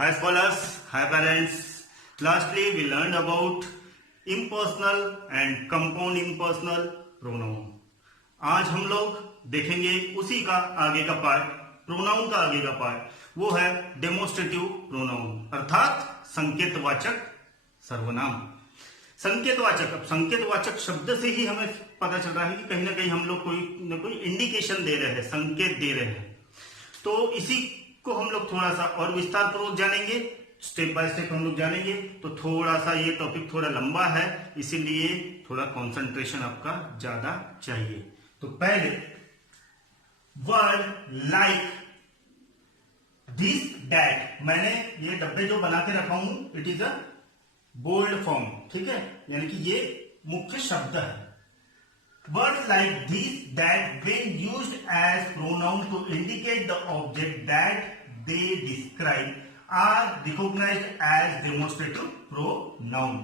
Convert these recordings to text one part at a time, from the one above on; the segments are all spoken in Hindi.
Hi scholars, hi parents. Lastly, we learned about impersonal and compound impersonal pronoun. आज हम लोग देखेंगे उसी का आगे का पार्ट, प्रोनाउन का आगे का पार्ट, वो है डेमोन्स्ट्रेटिव प्रोनाउन अर्थात संकेतवाचक सर्वनाम। संकेतवाचक, अब संकेतवाचक शब्द से ही हमें पता चल रहा है कि कहीं ना कहीं हम लोग कोई न कोई इंडिकेशन दे रहे हैं, संकेत दे रहे हैं। तो इसी को हम लोग थोड़ा सा और विस्तार पूर्वक जानेंगे, स्टेप बाय स्टेप हम लोग जानेंगे। तो थोड़ा सा ये टॉपिक थोड़ा लंबा है, इसीलिए थोड़ा कंसंट्रेशन आपका ज्यादा चाहिए। तो पहले वर्ड लाइक, दिस, दैट, मैंने ये डब्बे जो बना के रखा हूं, it is a bold form, ठीक है, यानी कि ये मुख्य शब्द है। Words like this, that, when used as pronoun to indicate the object that they describe, are recognized as demonstrative pronoun.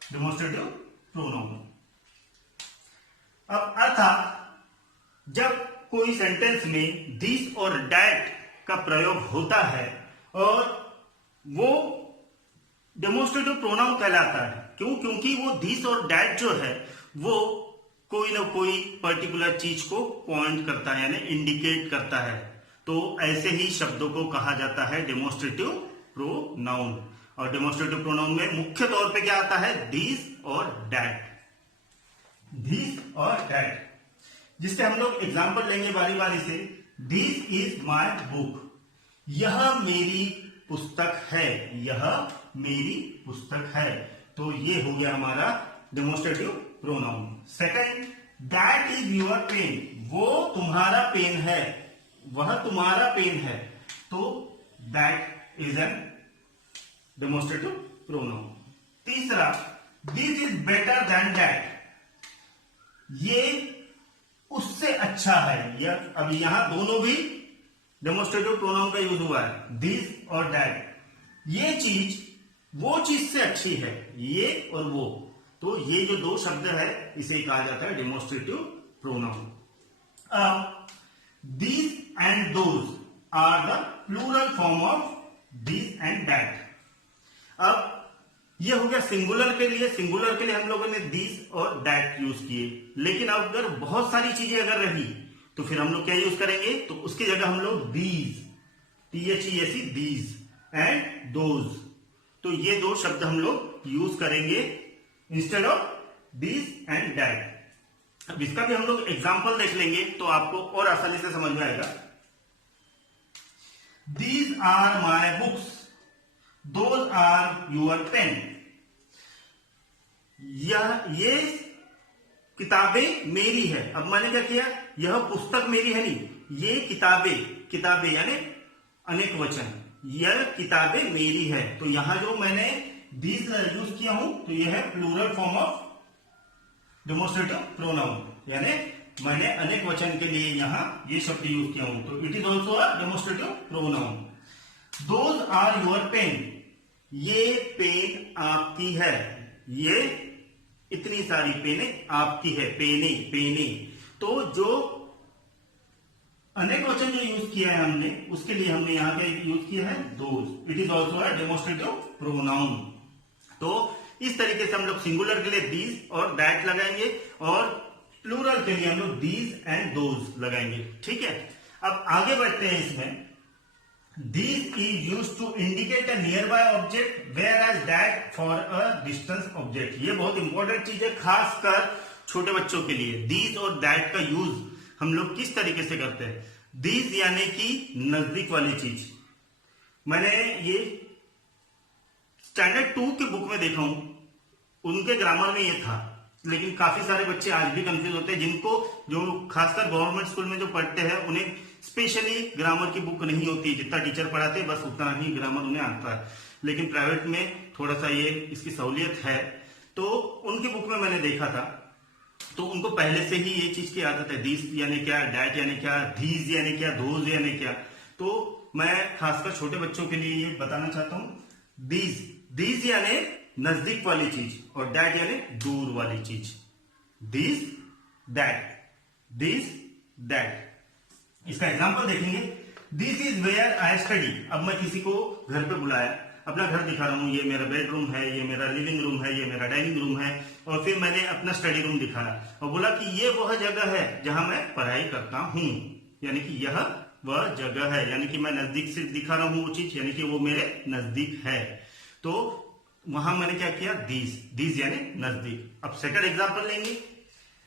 Demonstrative pronoun. अब अर्थात जब कोई सेंटेंस में this और that का प्रयोग होता है और वो डेमोन्स्ट्रेटिव प्रोनाउन कहलाता है। क्यों? क्योंकि वो दिस और दैट जो है वो कोई ना कोई पर्टिकुलर चीज को पॉइंट करता है, यानी इंडिकेट करता है। तो ऐसे ही शब्दों को कहा जाता है डेमोन्स्ट्रेटिव प्रोनाउन। और डेमोन्स्ट्रेटिव प्रोनाउन में मुख्य तौर पे क्या आता है? दिस और दैट, दिस और दैट, जिससे हम लोग एग्जाम्पल लेंगे बारी बारी से। दिस इज माई बुक, यह मेरी पुस्तक है, यह मेरी पुस्तक है। तो ये हो गया हमारा demonstrative pronoun. Second, that is your pen, वो तुम्हारा पेन है, वह तुम्हारा पेन है। तो that is an demonstrative pronoun. तीसरा, this is better than that, ये उससे अच्छा है। यह अभी यहां दोनों भी डेमोन्स्ट्रेटिव प्रोनाउन का यूज हुआ है, दिस और दैट। ये चीज वो चीज से अच्छी है, ये और वो। तो ये जो दो शब्द है इसे कहा जाता है डेमोन्स्ट्रेटिव प्रोनाउन। अब these and those are the plural form of these and that. अब ये हो गया सिंगुलर के लिए। सिंगुलर के लिए हम लोगों ने दीज और दैट यूज किए, लेकिन अब अगर बहुत सारी चीजें अगर रही तो फिर हम लोग क्या यूज करेंगे? तो उसकी जगह हम लोग these, THESE, these and those. तो ये दो शब्द हम लोग यूज करेंगे instead of these and that. अब इसका भी हम लोग एग्जाम्पल देख लेंगे तो आपको और आसानी से समझ में आएगा। These are my books, those are your pen, ये किताबें मेरी है। अब मैंने क्या किया? यह पुस्तक मेरी है नहीं, ये किताबें, किताबें यानी अनेक वचन, यह किताबें मेरी है। तो यहां जो मैंने दीज यूज किया हूं तो यह है plural form of demonstrative pronoun, यानी मैंने अनेक वचन के लिए यहां ये शब्द यूज किया हूं। तो it is also a demonstrative pronoun. Those are your pen, ये पेन आपकी है, ये इतनी सारी पेनें आपकी है, पेने, पेने। तो जो अनेक वचन जो यूज किया है हमने, उसके लिए हमने यहां पे यूज किया है those. It is also a demonstrative pronoun. तो इस तरीके से हम लोग सिंगुलर के लिए दीज और दैट लगाएंगे और प्लूरल के लिए हम लोग दीज एंड दोज लगाएंगे, ठीक है। अब आगे बढ़ते हैं इसमें। These is used to indicate a nearby object, whereas that for a distance object। ये बहुत इंपॉर्टेंट चीज है, खासकर छोटे बच्चों के लिए। These और that का यूज हम लोग किस तरीके से करते हैं? These यानी कि नजदीक वाली चीज। मैंने ये स्टैंडर्ड 2 की बुक में देखा हूं, उनके ग्रामर में ये था, लेकिन काफी सारे बच्चे आज भी कंफ्यूज होते हैं, जिनको जो खासकर गवर्नमेंट स्कूल में जो पढ़ते हैं उन्हें स्पेशली ग्रामर की बुक नहीं होती। जितना टीचर पढ़ाते हैं बस उतना ही ग्रामर उन्हें आता है, लेकिन प्राइवेट में थोड़ा सा ये इसकी सहूलियत है। तो उनकी बुक में मैंने देखा था, तो उनको पहले से ही ये चीज की आदत है, दिस यानी क्या, डैट यानी क्या, धीज यानी क्या, धोज यानी क्या। तो मैं खासकर छोटे बच्चों के लिए ये बताना चाहता हूं, दीज, दीज यानी नजदीक वाली चीज और दैट यानी दूर वाली चीज। This, that, this, that. इसका एग्जांपल देखेंगे। This is where I study. अब मैं किसी को घर पे बुलाया, अपना घर दिखा रहा हूँ, ये मेरा बेडरूम है, ये मेरा लिविंग रूम है, ये मेरा डाइनिंग रूम है, और फिर मैंने अपना स्टडी रूम दिखाया और बोला कि ये वह जगह है जहां मैं पढ़ाई करता हूँ, यानी कि यह वह जगह है, यानी कि मैं नजदीक से दिखा रहा हूँ वो चीज, यानी कि वो मेरे नजदीक है। तो वहां मैंने क्या किया, दिस यानी नजदीक। अब सेकंड एग्जांपल लेंगे,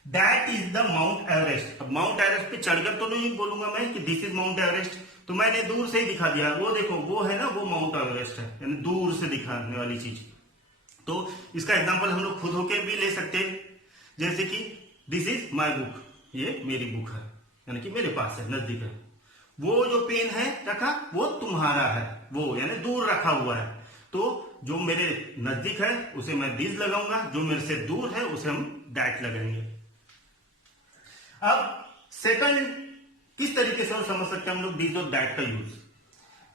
that is the mount Everest. अब माउंट एवरेस्ट पे चढ़कर तो नहीं बोलूंगा मैं कि दिस इज माउंट एवरेस्ट, तो मैंने दूर से ही दिखा दिया, वो देखो वो है ना, वो माउंट एवरेस्ट है, यानी दूर से दिखाने वाली चीज। तो इसका एग्जांपल हम लोग खुद होके भी ले सकते हैं, जैसे कि दिस इज माई बुक, ये मेरी बुक है, यानी कि मेरे पास है, नजदीक है। वो जो पेन है रखा, वो तुम्हारा है, वो यानी दूर रखा हुआ है। तो जो मेरे नजदीक है उसे मैं दिस लगाऊंगा, जो मेरे से दूर है उसे हम दैट लगाएंगे। अब सेकंड किस तरीके से हम समझ सकते हैं हम लोग दिस और दैट का use.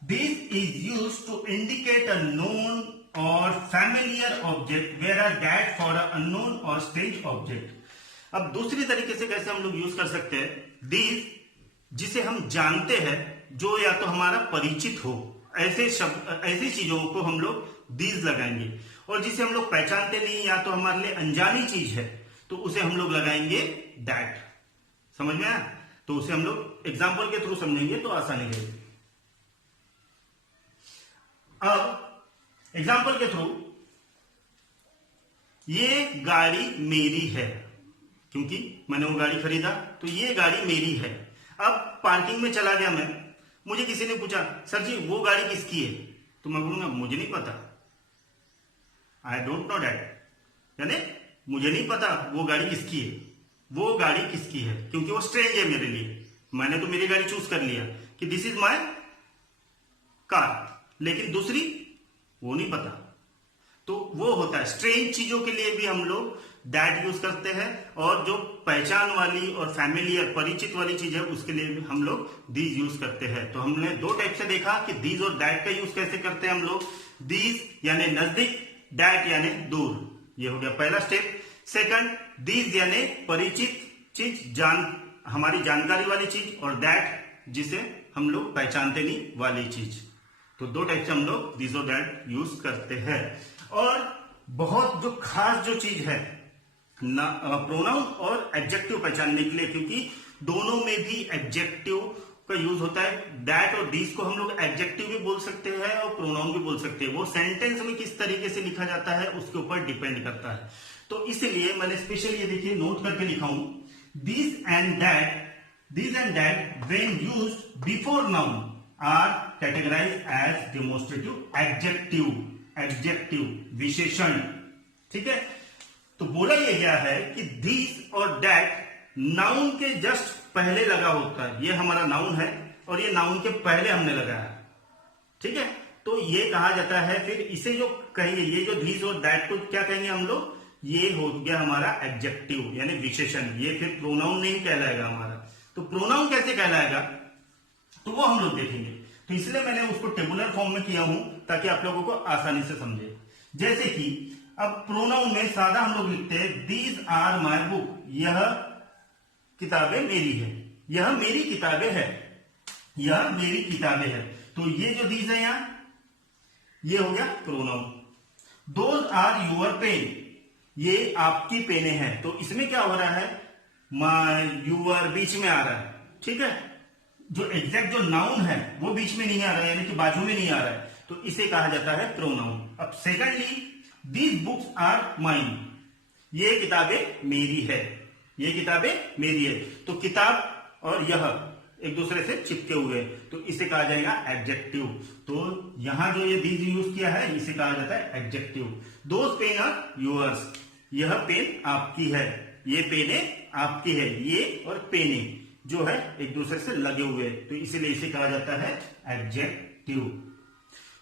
This is use to indicate a known और familiar object, where that for a unknown और स्ट्रेंज ऑब्जेक्ट। अब दूसरी तरीके से कैसे हम लोग यूज कर सकते हैं, दिस जिसे हम जानते हैं, जो या तो हमारा परिचित हो, ऐसे शब्द, ऐसी चीजों को हम लोग दिस लगाएंगे, और जिसे हम लोग पहचानते नहीं या तो हमारे लिए अनजानी चीज है, तो उसे हम लोग लगाएंगे दैट। समझ में आया? तो उसे हम लोग एग्जाम्पल के थ्रू समझेंगे तो आसानी रहेगी। अब एग्जाम्पल के थ्रू, ये गाड़ी मेरी है, क्योंकि मैंने वो गाड़ी खरीदा तो ये गाड़ी मेरी है। अब पार्किंग में चला गया मैं, मुझे किसी ने पूछा सर जी वो गाड़ी किसकी है, तो मैं बोलूंगा मुझे नहीं पता, आई डोंट नो दैट, यानी मुझे नहीं पता वो गाड़ी किसकी है, वो गाड़ी किसकी है, क्योंकि वो स्ट्रेंज है मेरे लिए। मैंने तो मेरी गाड़ी चूज कर लिया कि दिस इज माय कार, लेकिन दूसरी वो नहीं पता। तो वो होता है, स्ट्रेंज चीजों के लिए भी हम लोग दैट यूज करते हैं, और जो पहचान वाली और फैमिलियर परिचित वाली चीज है उसके लिए भी हम लोग दिस यूज करते हैं। तो हमने दो टाइप से देखा कि दिस और दैट का यूज कैसे करते हैं हम लोग। दिस यानी नजदीक, दैट यानी दूर, ये हो गया पहला स्टेप। सेकंड, दिस यानी परिचित चीज, हमारी जानकारी वाली चीज, और दैट जिसे हम लोग पहचानते नहीं वाली चीज। तो दो टाइप से हम लोग दिस और दैट यूज करते हैं। और बहुत जो खास जो चीज है प्रोनाउन और एडजेक्टिव पहचानने के लिए, क्योंकि दोनों में भी एडजेक्टिव का यूज होता है। दैट और दिस को हम लोग एडजेक्टिव भी बोल सकते हैं और प्रोनाउन भी बोल सकते हैं। वो सेंटेंस में किस तरीके से लिखा जाता है उसके ऊपर डिपेंड करता है। तो इसलिए मैंने स्पेशली ये देखिए नोट करके लिखा हूं, this and that when used before noun are categorized as demonstrative adjective विशेषण। ठीक है, तो बोला यह गया है कि दिस और दैट नाउन के जस्ट पहले लगा होता है। ये हमारा नाउन है और ये नाउन के पहले हमने लगाया। ठीक है, तो ये कहा जाता है, फिर इसे जो कहेंगे, ये जो दिस और दैट को क्या कहेंगे हम लोग, ये हो गया हमारा एडजेक्टिव यानी विशेषण। ये फिर प्रोनाउन नहीं कहलाएगा हमारा। तो प्रोनाउन कैसे कहलाएगा तो वो हम लोग देखेंगे। तो इसलिए मैंने उसको टेबुलर फॉर्म में किया हूं ताकि आप लोगों को आसानी से समझे। जैसे कि अब प्रोनाउन में सादा हम लोग लिखते हैं दीज आर माई बुक, यह किताबें मेरी है, यह मेरी किताबें है, यह मेरी किताबें है। तो ये जो दीज है यहां, ये हो गया pronoun. Those are your pen, ये आपकी पेने हैं। तो इसमें क्या हो रहा है, माई यूर बीच में आ रहा है। ठीक है, जो एग्जैक्ट जो नाउन है वो बीच में नहीं आ रहा है, यानी कि बाजू में नहीं आ रहा है, तो इसे कहा जाता है प्रोनाउन। अब secondly, these books are mine, ये किताबें मेरी है, ये किताबें मेरी है। तो किताब और यह एक दूसरे से चिपके हुए, तो इसे कहा जाएगा एडजेक्टिव। तो यहां जो ये दीज यूज किया है इसे कहा जाता है adjective. Those pen are yours, यह पेन आपकी है, ये पेने आपकी है, ये और पेने जो है एक दूसरे से लगे हुए, तो इसीलिए इसे कहा जाता है एडजेक्टिव।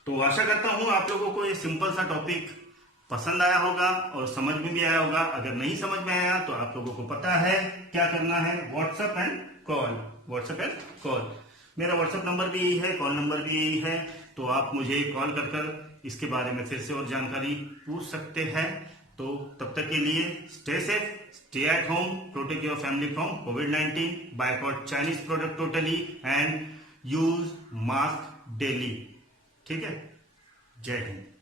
तो आशा करता हूं आप लोगों को ये सिंपल सा टॉपिक पसंद आया होगा और समझ में भी आया होगा। अगर नहीं समझ में आया तो आप लोगों को पता है क्या करना है, व्हाट्सएप एंड कॉल। मेरा व्हाट्सएप नंबर भी यही है, कॉल नंबर भी यही है। तो आप मुझे कॉल कर इसके बारे में फिर से और जानकारी पूछ सकते हैं। तो तब तक के लिए stay safe, stay at home, protect your family from COVID-19, boycott Chinese product totally, and use mask daily. ठीक है, जय हिंद।